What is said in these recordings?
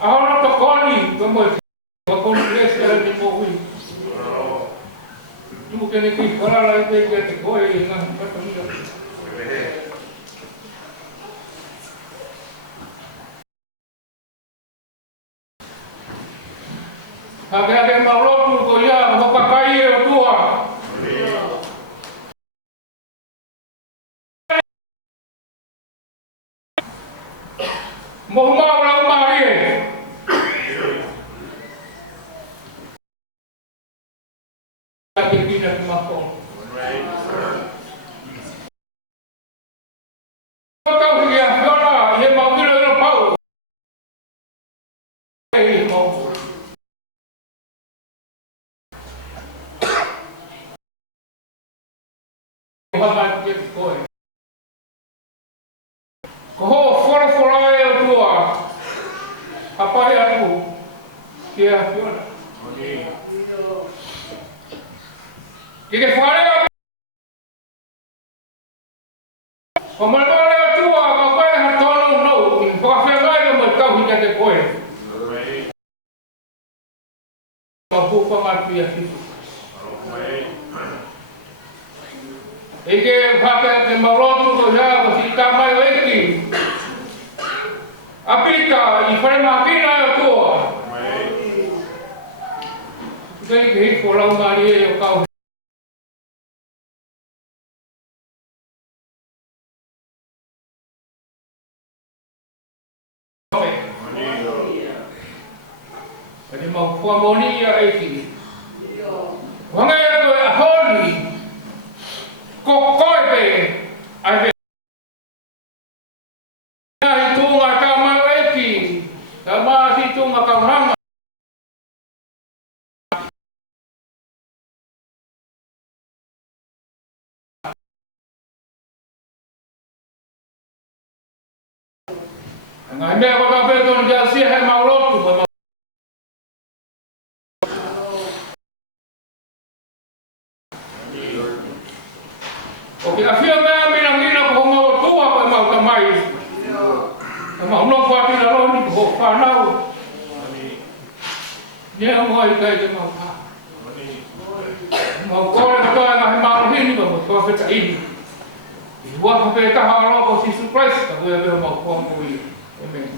Ahora tokoni como con iglesia de Mowi. Mungkin ini kalau lagi kita koi dengan pertemuan. Agak maulot tu koya, apa kai tua. Mau orang mari. Lagi pindah ke Makong. Tahu dia, dia mau bilang pau. Muhammad dia koi. Kau fora ya tua. Apa ya tu? Dia bilang. Jadi fora. Pemerintah tua apa yang tolong no, kafe lagi mereka hidup de koi. Kau pemati ya situ. Ike pakai de maulot tu ya masih tamai lagi. Apika ifai makina ya tua. Jadi ke pulau Maria ya kau. Jadi mau kuamoni ya eki. Wangai aku aholi. Kokoi be. Abe. Ya itu ngakama eki. Sama situ ngakam. Ngambil apa kafe tu jasi hai maulot tu. Oke, afia mai mina ko mau tua ko mau tamai. Mau no kwa ti lo ni ko fa nau. Dia mau ai kai mau fa. Mau ko le ko na mau hin ko ko fa ta ini. Buat apa kita harap ko si surprise tak boleh mau ko ko ini. Amen.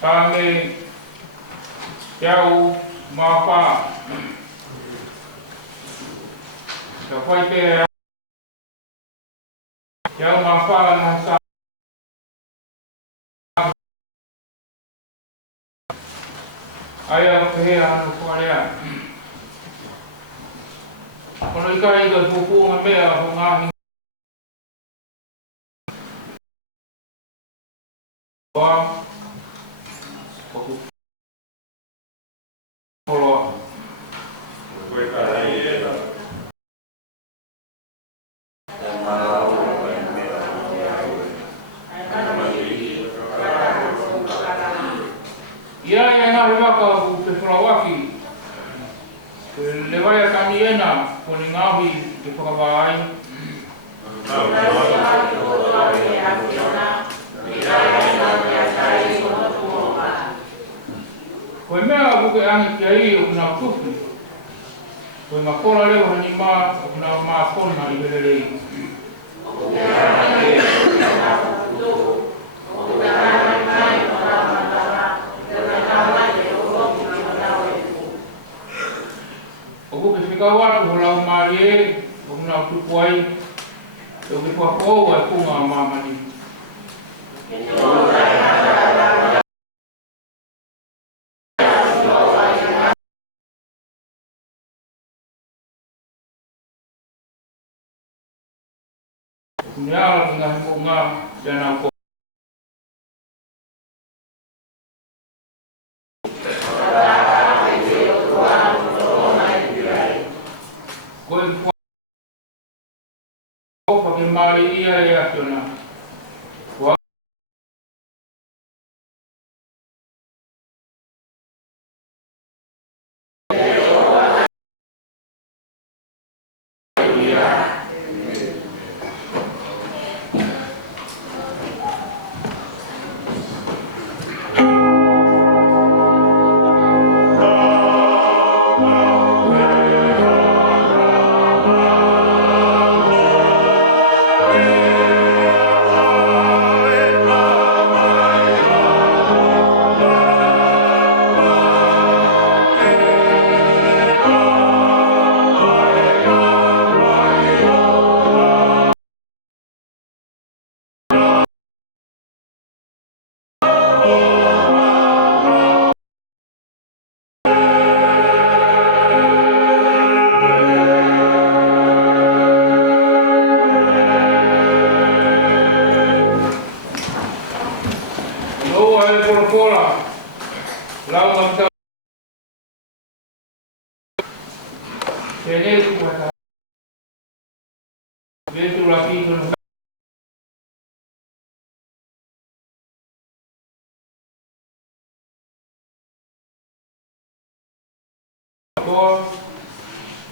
Kami jauh maaf. Dapat ke jauh maaf nasa. Ayah kehia kualia. Kalau ikai ke buku ngambil ngahi. Ia nga hewaka u te whakawaki. Le vai a kaniena ko ni ngawi te whakawai. Koe mea kuke angi ki ai o kuna kuki. Koe makora leo hani maa o kuna maa kona i welelei. O kuke whikawatu ho lau maari e o kuna tupu ai. E o ke whakou ai kunga a mamani. Kunyara ki ngahi mo ngā tēnā ko. Koe kwa ke maari ia e atona.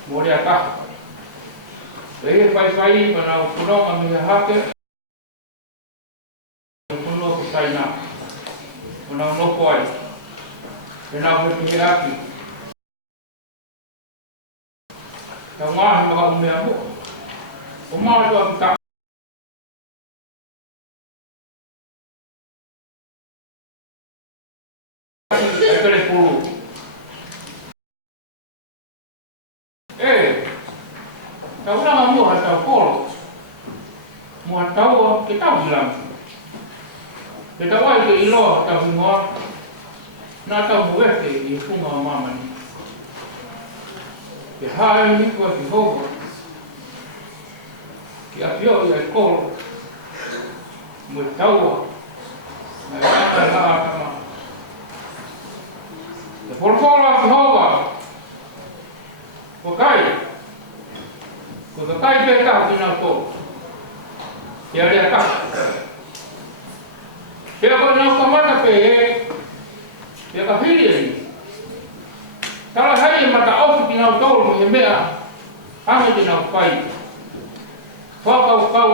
Mori aka. Lehe fai pana o puno a mi hake. Puno ko saina. Puno no koi. Pena ko ki aki. Ta ngā he maka ume aho. O maa to a ta. Ekere puru. Tau rama mua tau koro. Mua tau ke tau hilang. Ke tau ai ke iloa tau hingoa. Nā tau muweke i funga o mamani. Ke hae ni kua ki hoko. Ki apio i ai koro. Mue taua. Nai ata la atama. Ke porofora ki hoko. Ko kai. Ko ka kai pe ka ki nā kō. Kia rea ka. Kia ko nā kamata pe e. Kia ka hiri e. Tala hai e mata ofi ki nā tōru mo he mea. Hangi ki nā whai. Whakau kau.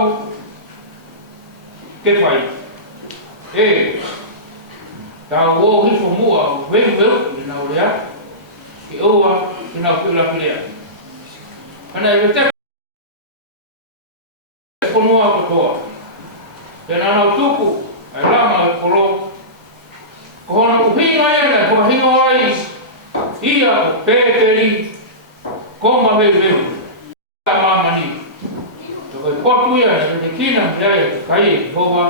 Ke whai. E. Tā wō hifo mua. Weu ki nā urea. Ki oua ki nā whila whilea. Ana e te konua kotoa. Tēnā nau tuku, ai lama e koro. Ko hona uhinga ene, ko hinga ai, ia o pēteri, koma veu. Tā mamani. Toko e potu ia, e te kina, ia e te kai e hova,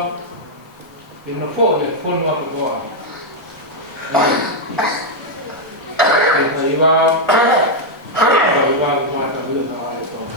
e na fo e konua kotoa. E kai wā, kai wā ki mata vio na wale toa.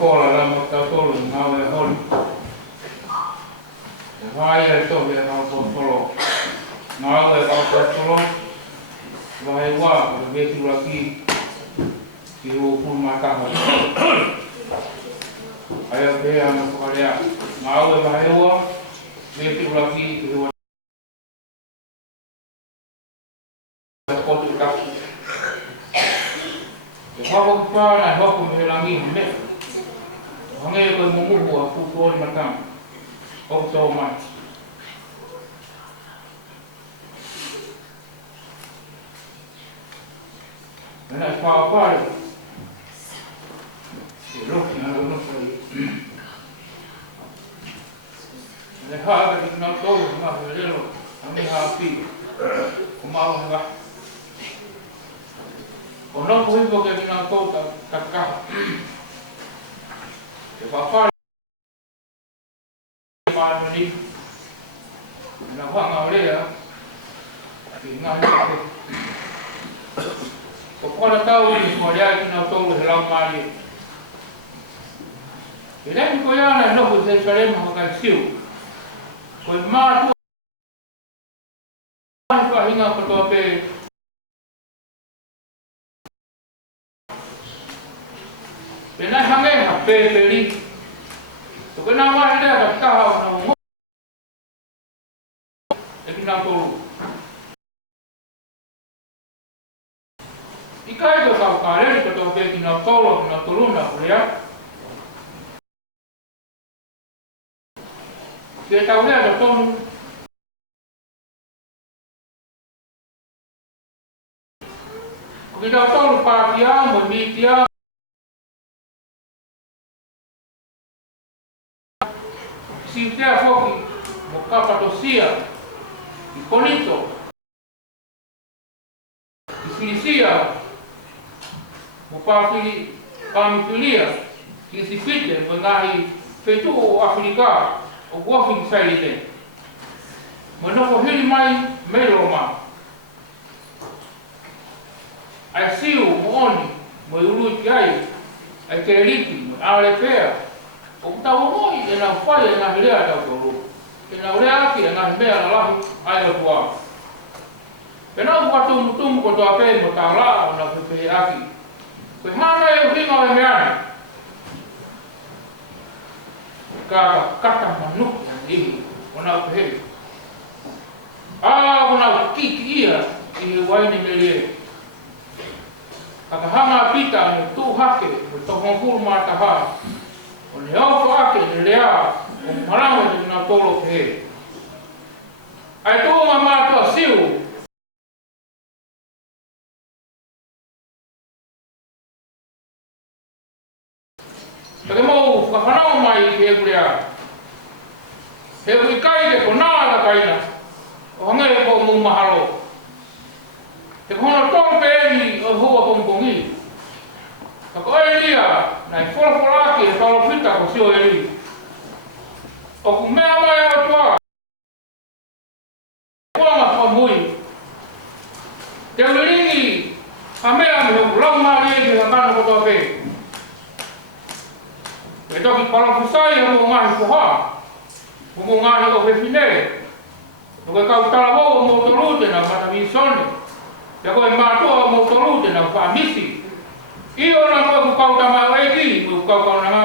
Puolella, mutta tullut alle on. Ja vaiheet on vielä tulo. No alle kautta tulo. Vai vaan, kun vietulla kiinni. Kivu kulmaa kahvaa. Ajo vielä, mutta ja no alle vähän juo. Vietulla kiinni. Ja koko päivänä hokkumisella minne. hange ko mo mo tu tu matang o to mai na pa pa lo na lo le ha ga na to ma le lo ami ha pi ko ma ga ko no ko ibo ke na to ta ka ke pa pa ma ni na ha nga le ya ki nga ni ko pora tau ni mo ya ki na to le la ma ni ila ni ko ya na no ko se sare ma ka siu ko ma tu ko hinga ko to pe pena hange ha pe li to ko na ma ida ka ta ha na mo e ki na to ikai to ka le ko to pe ki na to lo na to lu na ya ke ta le to kita tahu pakia memitia sintea foki mokapa tosia ikonito isilisia mopafili pamifilia kisifite mengahi fetu Afrika o gofi saile manoko hili mai meloma ai siu mooni mo ulu kiai ai keliki ale pea o ta mo i na fai na lea ta tolu na lea ki na mea la la ai lo tua pena o patu mutum ko to ape mo ta la na pe aki ko hana e ringa le mea ka kata manu ni ona pe ona kiki ia i wai ni melie kaka hama pita ni tu hake to hongul mata ha o le o ake ni lea o marama ni na tolo pe ai to mama to siu ke mo ka hana mai ke kulia he wi kai de ko na la kai na o hange ko mu mahalo te kono to pe ni o ho ko ngi ko elia na fora fora ke to lo pita ko sio eli o ku me ama ya to ko ma ko mui te ulingi ame ame ko lo ma ri ke ka ko to pe e to ki pala kusai mo ma ko ha mo nga ko pe fine ko ka utala mo to rute na pa mi sone ya ko ma to mo to rute na pa misi iyo na ko ka ta ma ai ki ko ka na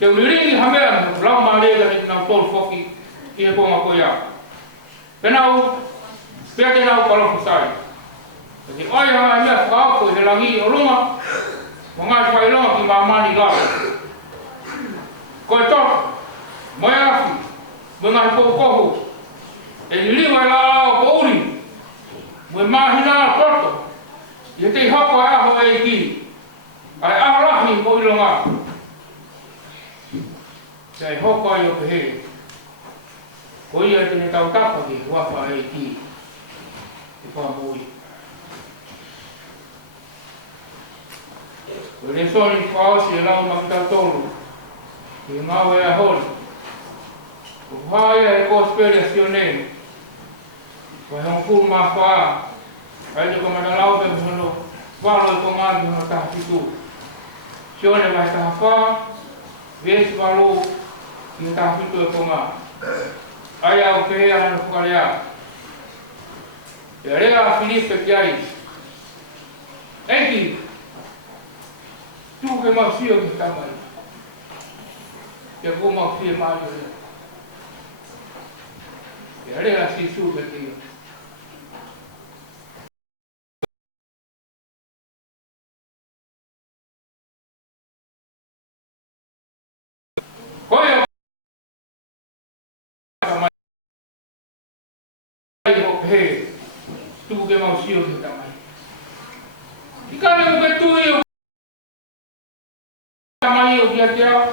ke ulingi hamea la ma le ga na to foki ki ko ma ko ya penau pe ke na ko lo kusai ki ai ha ya ka ko de la ngi olunga mo nga fa ilo ki ma ma ni ga ko to mo ya mo nga ko ko e li wa la ko uri mo ma hina to ye te ha ko a ho ai ki ai a ra ni mo ilo nga sai ho ko yo ke ko ye te ta ta ko ki wa fa ai ki pa mo ko le so ni fa si la ma ta tolu ki ma we a hol ko ha ye ko speriazione ko non fu ma fa ai ko ma da lau pe no valo ko ma no ta fitu sione ma ta fa ves valo ki ta fitu ko ma ai au pe an ko ya ya rea Filipe Chiari eki tu che ma sio che sta mai che come firmato ya rea si su che he tuku ke mau sio ki tamai. Ika ne ko ke tui o tamai o kia te au.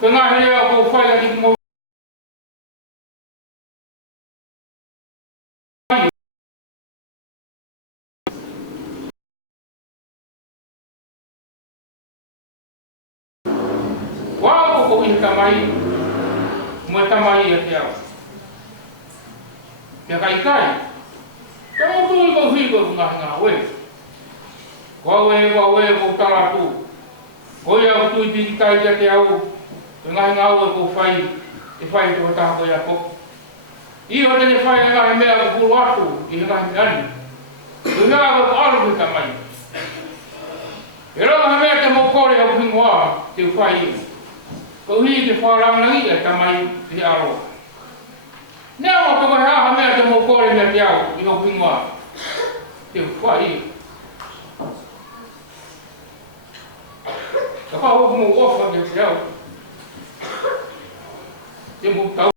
Ke ngā he au ko whai ati ki mo. Wao ko i tamai, mo tamai e te au. Kia kai kai, te o tui ko hui ko ngā we. Wa we ko tara tu. Ko ia o tui tiki kai kia te au, te ngā we ko whai, e whai te wata ko ia ko. I ho tene whai ngā he mea ko kuru atu, i ngā he ani. Tu ngā ko aru ki tamai. E ronga he mea te mo kore au hingoa, te whai i. Ko hi ke wharangi e tamai te aroa. Nea mo toko hea mea te mo kore mea te au i o pingoa. Te whai i. Ka wha hoku mo ofa ke te au. Te mo tau.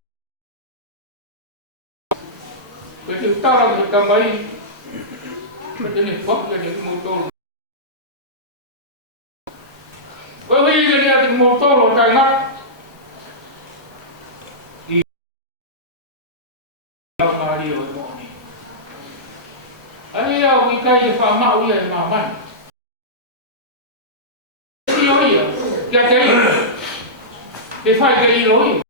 Ko te utara ke tamai. Ko te ne whaka ke mo tolu. Ko hi ke nea te mo tolu tai ngak. Ai au ki kai te whamau ia e mamani. Io ia, kia te ia. Te whai ke ilo ia.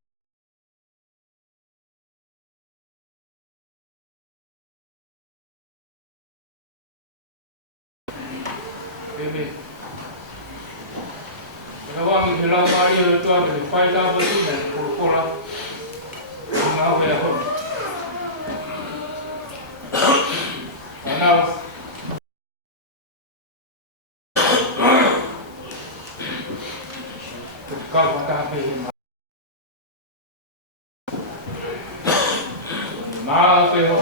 Bebe. Kena wangi ke lau mari o tua ke whai tā patina, o kola. Ngā hea honi. Anau. Kau pakai ini. Mau saya.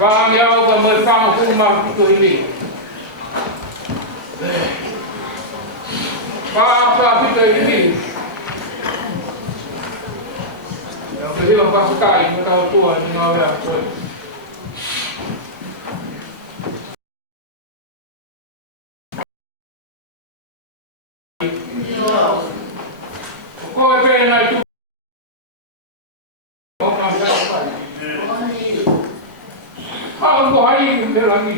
Faham ya, kami faham rumah itu ini. Faham kita ini. Yang kedua pasukan, kita tahu tua ni orang tua. Kau apa yang itu? Kau hari ini lagi.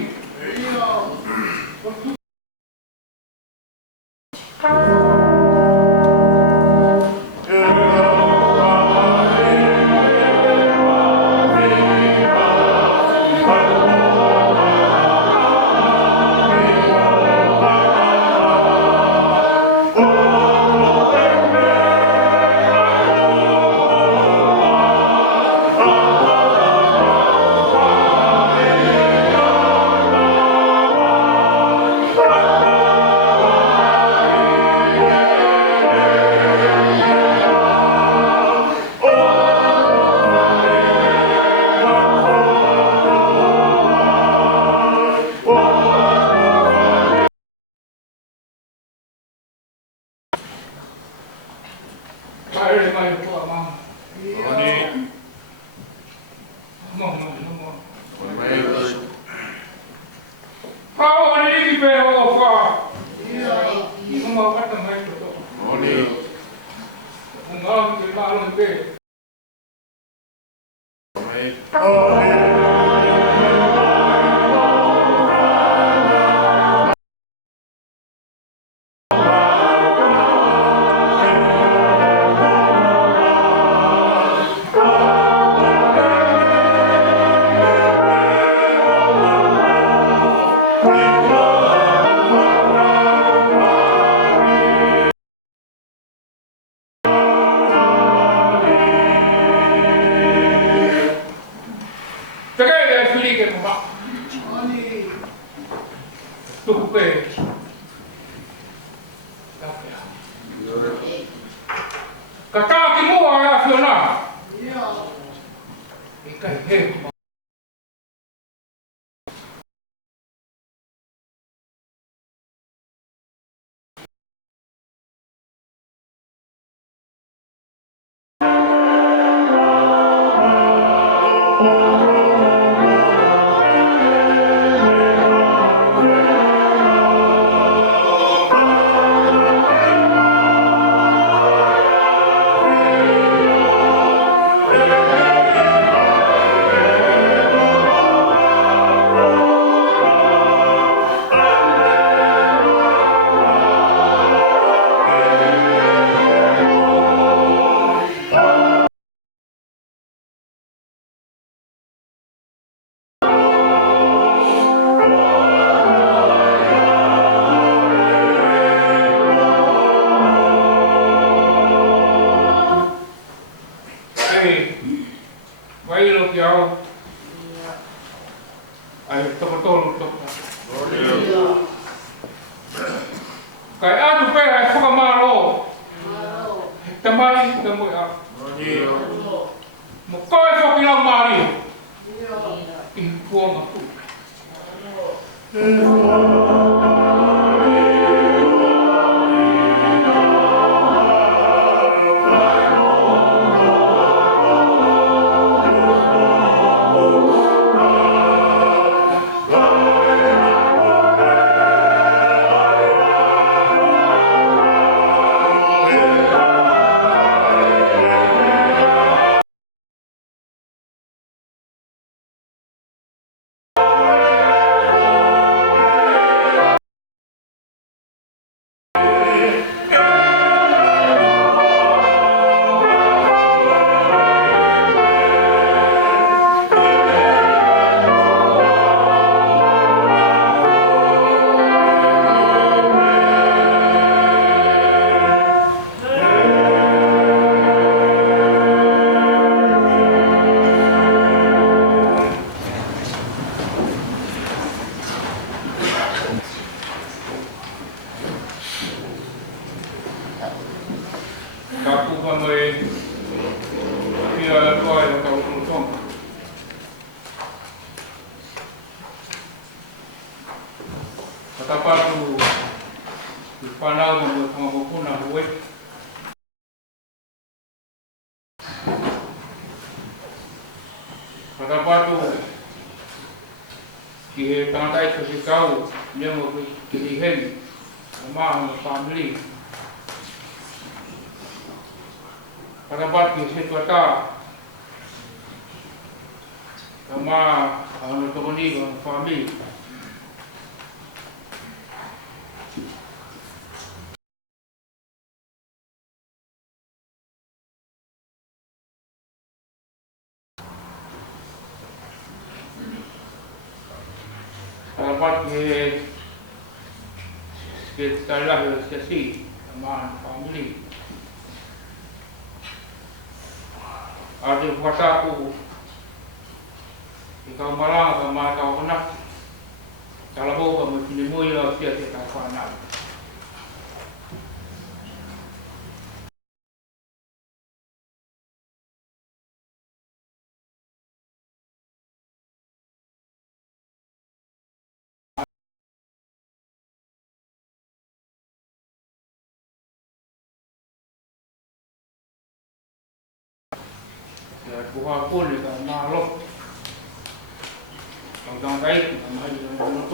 Kata tolu toka. Kai atu pera e whakamaro. Tamai, tamoi a. Mo koe whakilau maari. I kuonga pu. Kapu kamoi pia koe o tau tulutonga. Katapatu i whanau mo tangapukuna hue. Katapatu ki he tangatai kasi kau nemo ki hi heni o maa mo family. Katapatu ki se tuata o maa ano tokoni o family. Dapat kita lah sesi sama family. Ada kata aku, jika malang sama kau kena, kalau kau kamu sini mulia siapa tak faham. Buah pun juga malu. Kalau baik, macam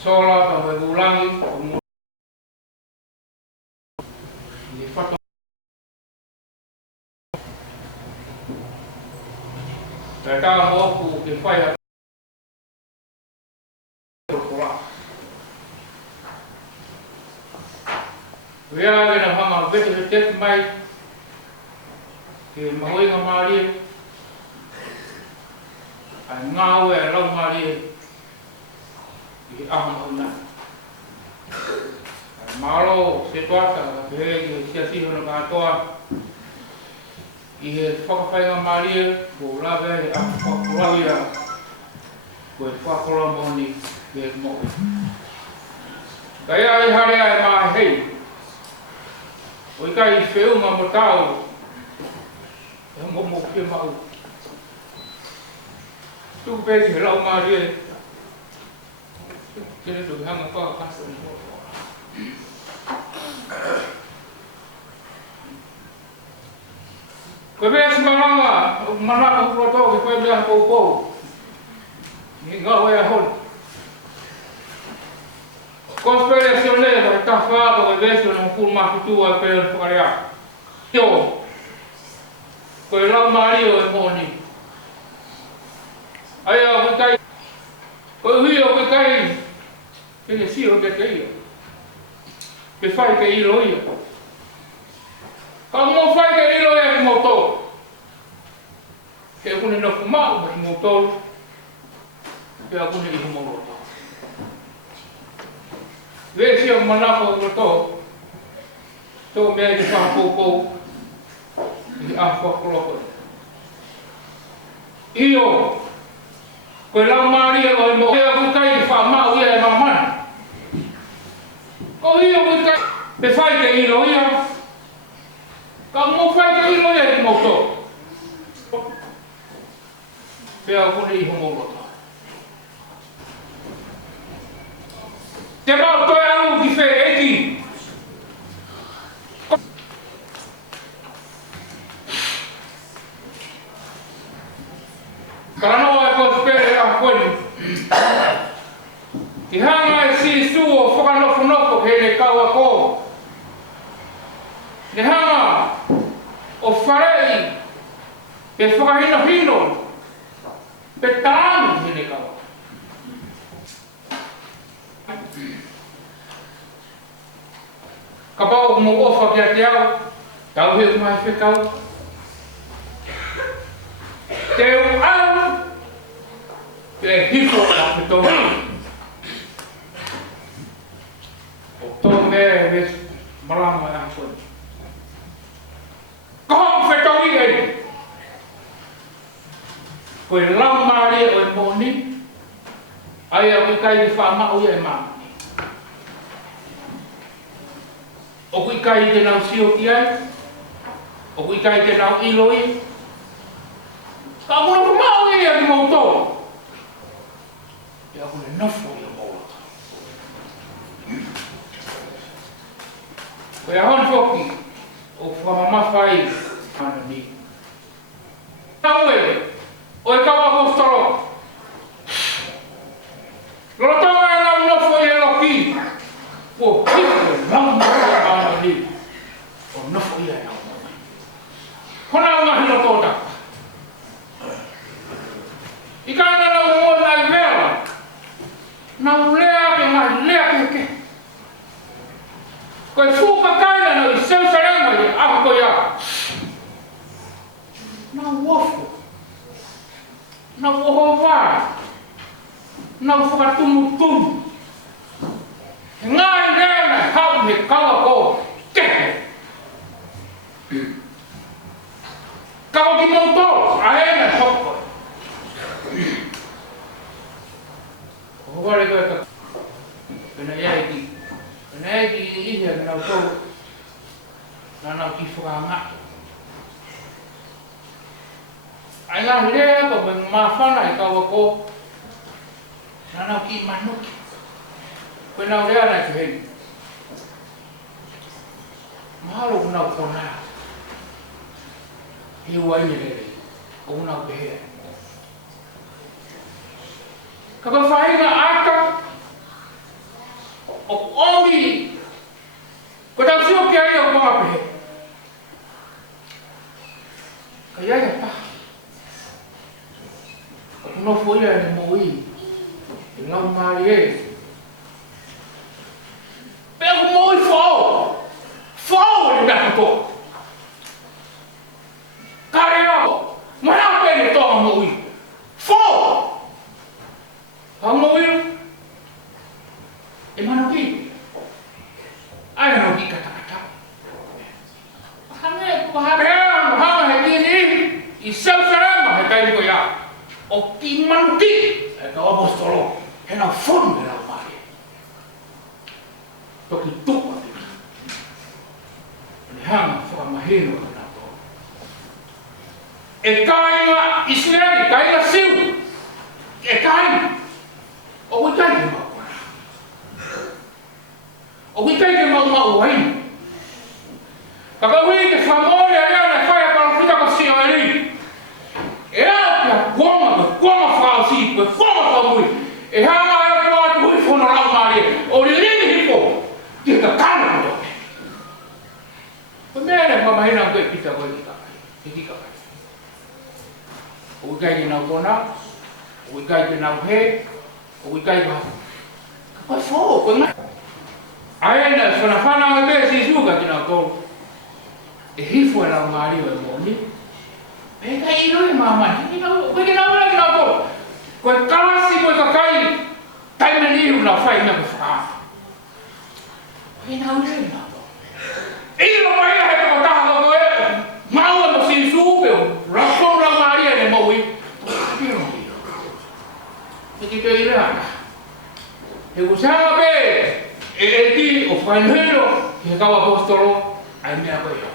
solar sampai ulangi, di foto. Kita mau ke file berkurang. Dia kena hama betul betul mai. Ke mahoi ngamari, ngawe lau mari, di ahmana. Malo situasi ke siasi hono katoa, ihe whakawhai ngamari, bola be whakawhia, koe whakawhia moni ke mo. Kaya ai hare ai mai hei, oi kai wheu mamotau. Một một cái màu tu về thì lâu mà đi cho nên tụi hắn có các sự cái bé semangat mà nó không có to cái bé cô cô những người hay hơn conspiración này là ta phá cái bé nó không mà tu ở bên phải à yo koe lau Mario e moni. Aia koe kai, koe hui o koe kai, kene siro ke ia. Ke whai ke ilo ia. Ka mo whai ke ilo ia ki moto. Ke kune no kumau ki moto. Ke kune i humoro. Vesi o manako moto. To mea ki whakoko. I a whakoloko. Io, Koe lau maria o e mo hea kui kai ki wha mau ia e mamana. Ko hia kui kai pe whai ke ilo ia. Ka mo whai ke ilo ia ki mauto. Pea kune iho maurota. Te mau toi anu ki whee eki. Karanoa e ko spere a koeni. Ki hanga e si suo whakanofo nofo ke ne kaua ko. Ne hanga o wharei pe whakahino hino pe tānu he ne kaua. Ka pao mo ofa kia te au, tau he umai whekau. Te au, te hifo a me tō. O tō mea he marama e a koe. Ka hong whetau i ei. Koe lau maare o e mōni, ai a wikai i whaamau i e mama. O kui kai te nau sio ki ai, o kui kai te nau ilo i. Ka muna ku mau i a ki mauto. Ia kune nofo i a maurata. Koe a hon foki, o whamamawhai ana ni. Tau e, o e kawa hostaro. Lotonga e nau nofo i e loki. Po kiko nau nofo ana ni. O nofo i e nau nofo. Kona o ngahi no tōta. I ka ana nau mo nai vera. Nau lea ke ngahi lea ke ke. Koe fuka kaina nau i seu sarema i ako koe a. Nau wofo. Nau oho vāra. Nau whakatumu tumu. He ngai rena hau he kawa ko tehe. Kawa ki mauto, a ena hoko. O wale koe ka. Pena iai ki. Pena iai ki ihea ki nau tau. Nā nau ki whakangatu. Ai ngā rea ko me mawhana i kawa ko. Nā nau ki manuki. Koe nau rea nai ki hei. Mahalo ku nau kona. Hiu ai e rei. O nau ke hea. Ka koe whainga aka. O ongi. Koe tau sio ki ai o konga pehe. Ka iai a paha. Ka kuno fwia e mo i. I ngau maari e. Pea ku mo i whao. Whao e mea kato. Kare ao. Mai a pene toa mo i. Whao. Hau mo i. E manu ki. Ai no ki kata kata. Hame ku harean hama he kini. I seu sarama he kai ko ya. O ki manu ki. E ka apostolo. He na fonde na mare. Toki tupa ki. Ni hanga whakamahino ka na to. E kainga Israeli, kainga siu. E kainga. O kui kai ke mau kona. O kui kai ke mau waini. Kakahui ke whamore a rea na whaia parafita ka sio e ri. E a pia kuama whaasi, koe kuama whamui. E hanga e kua atu hui whono rau maari. O ri ringi hipo, ki ka kāna mo. Koe mea ne mamahina koe pita koe ki kakai. Ki kakai. O kui kai ke nau kona, o kui kai ke nau he, o kui kai ka. Ka koe whoo, koe ngai. Aena, sona whana me pēr si suka ki nau tōru. E hifo e rau maari o e mōni. E kai ino e mamani. Koe ke nau ura ki nau tōru. Koe kalasi koe ka kai. Taime niru nau whai mea koe whakaama. Koe nau ura ki nau tōru. E ino mai a he toko taha ka koe. Mau e mo si supe o. Rakon rau maari e ne maui. Koe kapiro. Iki te ira. E usanga pe e ti o whainhero ki he kau apostolo ai mea koe hau.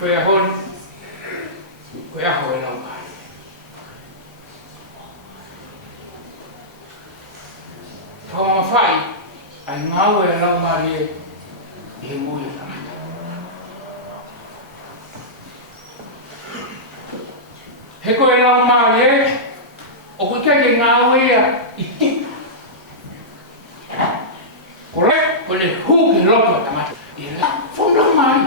Koe ahon, koe aho e lau mai. Kau mama whai, ai ngau e lau mai e he mui e tamata. He koe lau mai e, o koe kei ngau e i tipu. Kore, koe le huki loto tamata. I la, whonau mai.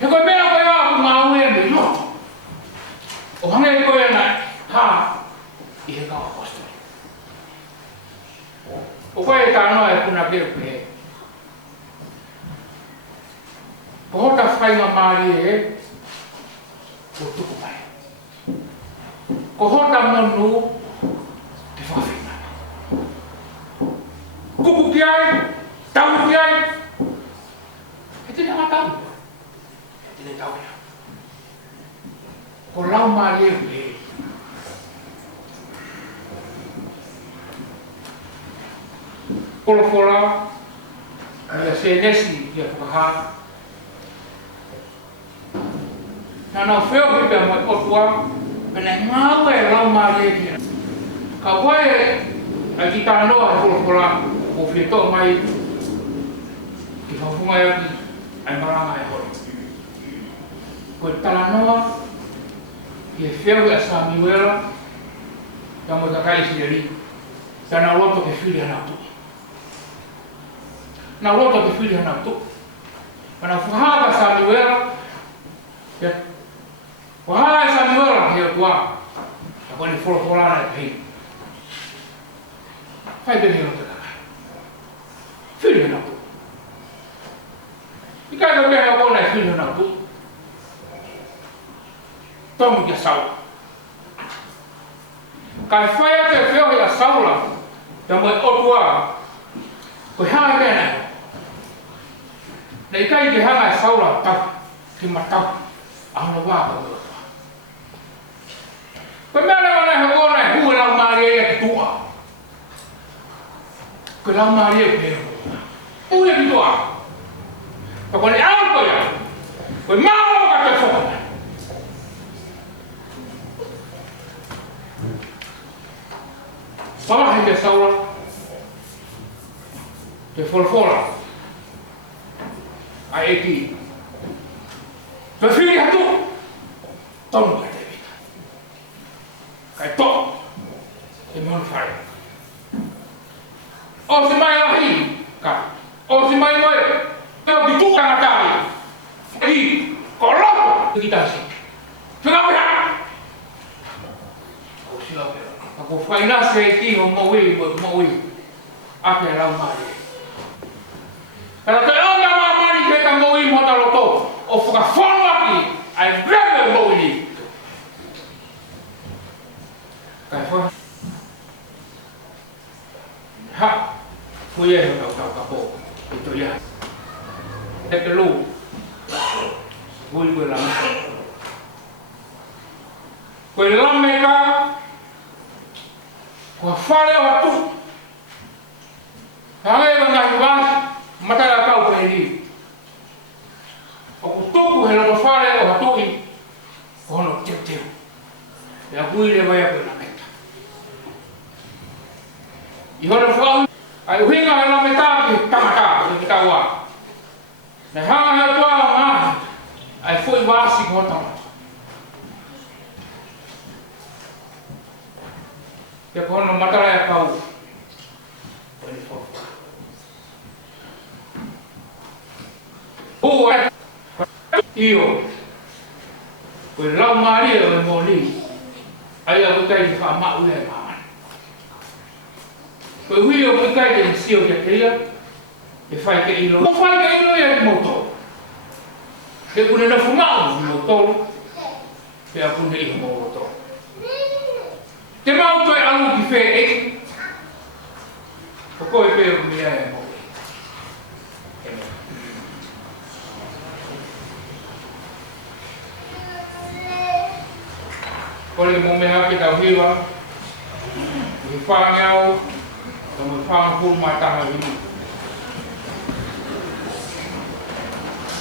He koe mea koe au ngau e me loto. O hange koe na ha i he kau apostoli. O koe e tānoa e puna peo pe he. Ko hota whainga maari e, ko tuku mai. Ko hota monu, te whawhina. Kuku ki ai, tau ki ai. He tine ngā tau. He tine tau ia. Ko lau maari e hui. Kolokola, ia se nesi ia whakaha. Nana wheo ki pia mai otua, pene ngāu e lau maari e kia. Ka wae a ki tānoa e kolokola, o whietoa mai, ki whawhunga e aki, ai maranga e hori. Koe tānoa, ki e wheo ki a Samuela, ka mo takai si eri, tana roto ke whiri ana tu. Na roto ke whiri ana tu. Mana whahaka Samuela, wahai Samuela ki a kua, a koe ni whoroforana e pei. Whai pene o te takai. Whiri ana tu. I kai ka pēha kona e whiri ana tu. Tomu ki a saula. Kai whai ate wheo ki a saula, te moe otua, koe hanga pēna e. Nei kai ki hanga e saula tau, ki matau, ahona wāka o otua. Koe mea lewa nei hokona e hua lau maari e ki tua. Koe lau maari e ki hua. Ui e ki tua. Ka kone au koe au. Koe maa o ka te whokona. Whalahi te saura, te wholawhola, a eki. Te whiri hatu, tonu kai te vita. Kai to, te monu whare. O si mai ahi, ka. O si mai moe, te o ki tūkanga tāi. E i, ko roto, te ki tāsi. Whingapea. O si lapea. Ako whaina se e ki ho maui, ake a lau maari. Kata te o ngā mamani ke ka maui mota roto, o whakawhono aki, ai grebe maui. Kai wha. Ha, hui e ho tau kapo, i to ia. Te ke lu, hui koe lame. Koe lame ka, ko whare o atu. Hangai wa ngahi wāsi, matara kau pe eri. O ku tuku he lono whare o hatui, ko hono teu teu. Ea kui le vai apu na meta. I hono whau, ai uhinga he na meta ki tamata, ki taua. Ne hanga he tua o ngahi, ai fui wāsi ko tamata. Te kono matara e kau. Koe whawha. Ua io. Koe lau maari e o mōni. Ai a kukai i whamau e mamani. Koe hui o kukai te sio kia teia. E whai ke ilo. Mo whai ke ilo e moto. He kune na whamau mo tolu. He a kune i mo tolu. Te mau toi alu ki whee eki. Ko koe pēo mi e mo. Ole mo me hake tau hiwa. I whaange au. Ka mo whaange pū mātaha hini.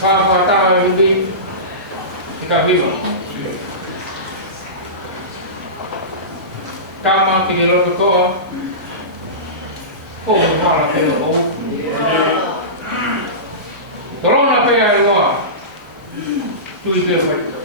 Whaange tāha hini. I tau hiwa. Kama ki ne roto toa. Ko mo hara te o. Torona pea e loa. Tui te whaita.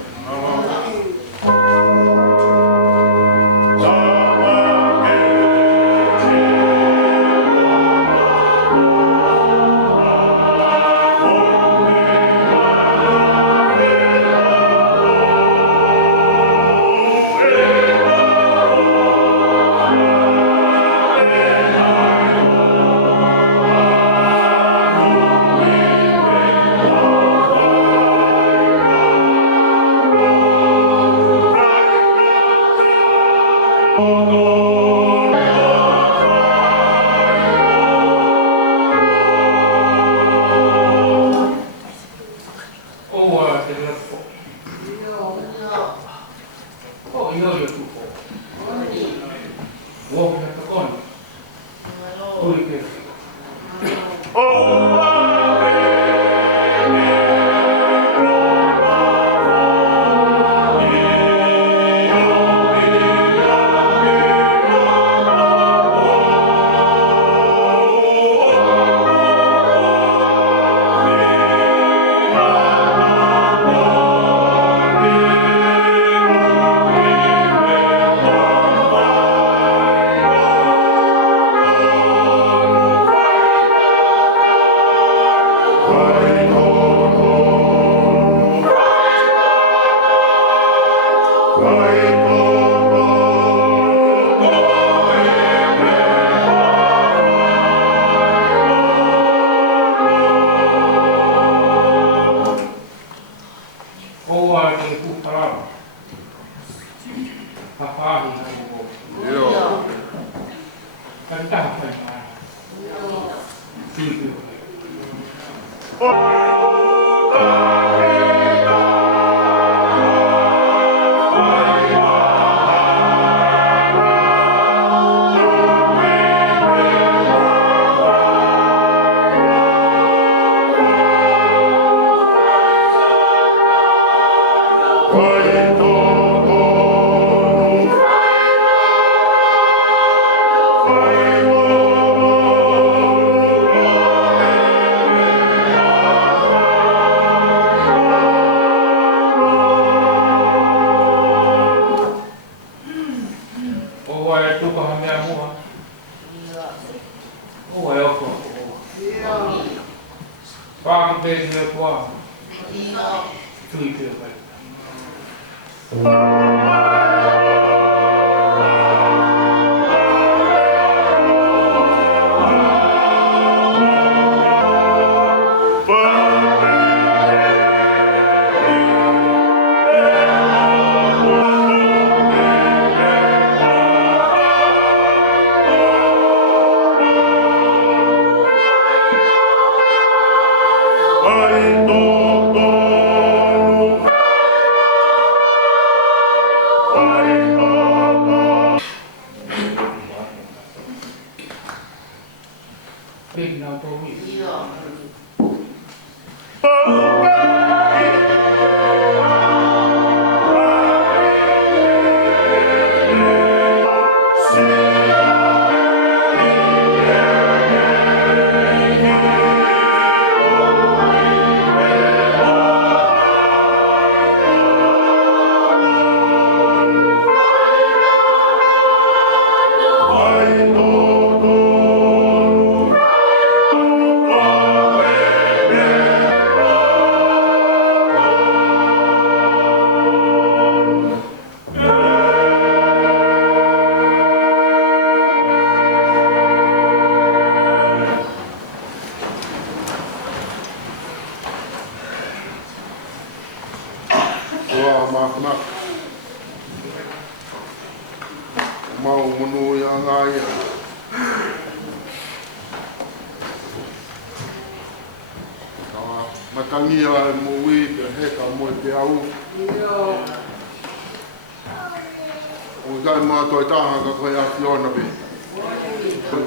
O kai mā toi taha ka koe a whiona pe.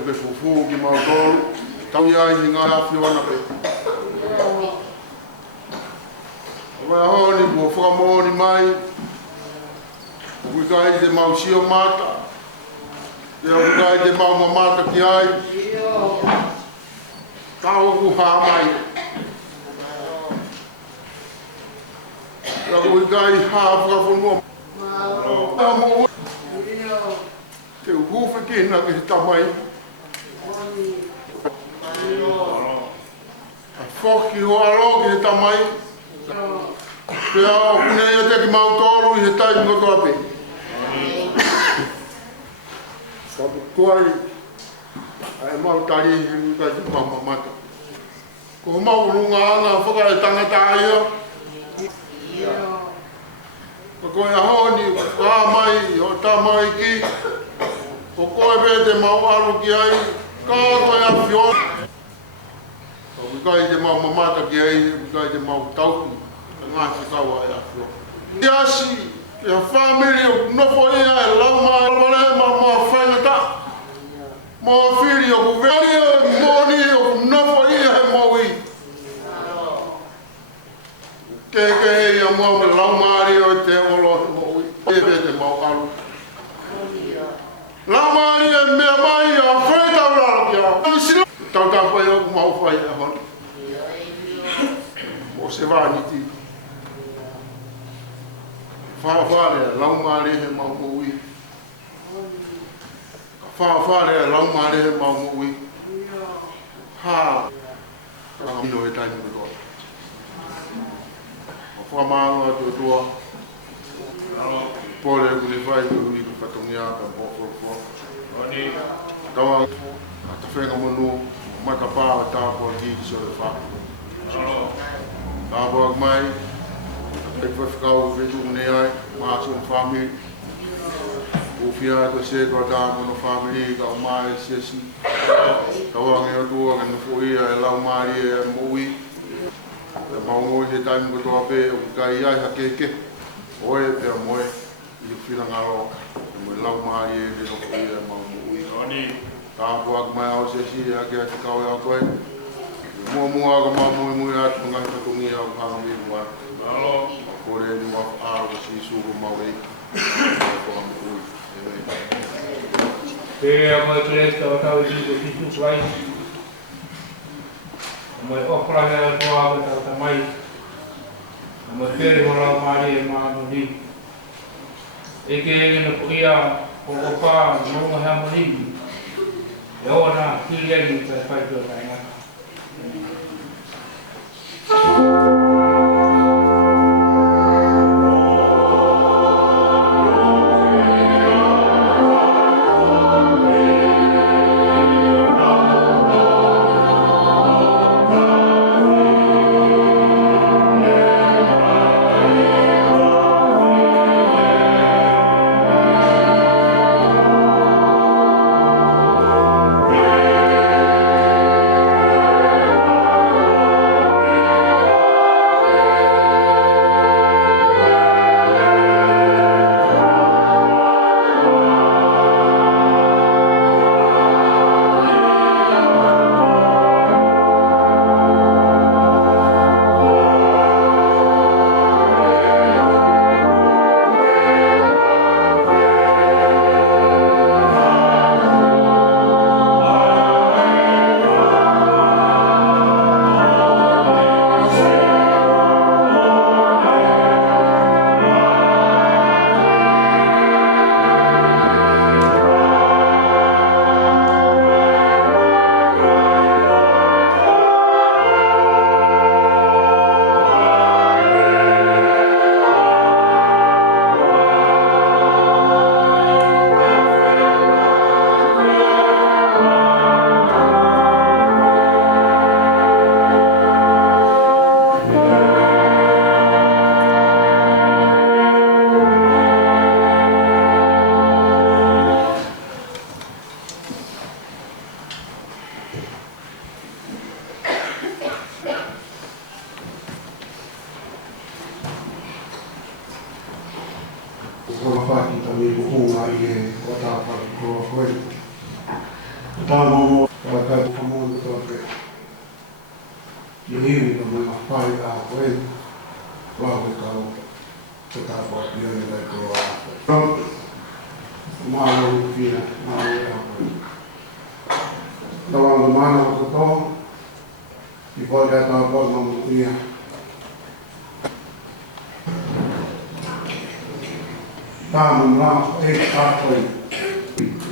Pe fufu ki mau tōru. Tau iai ni ngā a whiona pe. O kai honi kua whakamōni mai. O kui kai te mau sio mata. Te o kai te mau mata ki ai. Tau ku hā mai. Ra kui kai hā whakawhonua. Te uhuwhi kina ki he tamai. A whoki ho aro ki he tamai. Pea o kunei a te ki mau tōru i he tai ngoto ape. Kapu kuai. Ai mau tari i kai te mau mamata. Ko mau runga anga whaka e tangata ia. Ko koe a honi, ka mai, o tā mai ki. O koe pē te mau aru ki ai, ka koe a whiona. O kai te mau mamata ki ai, kai te mau tauki. Ngā te kaua e a whiona. Ki asi, ki a whamiri o nofo ia e lau mai, wane ma whaingata. Mā whiri o kuweri o mōni o nofo ia he mōi. Ke ia mua me lau maari o te olo he mōi. Te mau aru. Lau maari e mea mai a whaitau raro ki a. Tau tāpai o mau whai e honi. O se wāniti. Whawhare lau maari he mau mōi. Whawhare lau maari he mau mōi. Hā. Ino e taini me toa. Whamanga tuatua. Pore kule whai tu hui ku whatongia ka pōwhorofo. Tawa, a ta whenga monu, mai ka pā o tāpua ki so le wha. Tāpua ak mai, e whawhikau whetu mne ai, māsu un whamiri. Uwhia to se kua tāpua no whamiri ka o mai siasi. Tawa nge o tua ka nufu ia e lau maari e mui. E maungo he taimi ko toa pe o kai ai ha keke. Oe pia moe i whina ngaro. E moe lau maari e rino ko ia e maungo ui. Tāpua ak mai au se si e ake a te kau e au koe. Mua mua ka maa mui mui atu ngai katungi au hangi mua. Kore ni waf a o si suru maurei. Kua mui ui. Pe a mai kles ka tau i ko titu swai. Mai opra hea toa ka tau tamai. Mai pere mo lau maari e maa muni. Eke enge na kuia o opa monga hea muni. E oa nā kiri eni ka whaitua kai ngaka. ko pati tami bunga ie kota pa ko ko tamo ka kamo to ke ini no ma pai a ko wa ko ka ta pa ie le ko malo fina malo tawang mana ko to iko da ta ko mo ia tamu la koi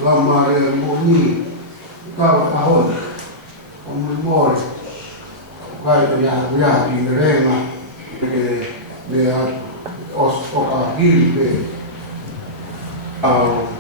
la mare mo ni ka hon o mo vai ya di rema que de os o a gilpe au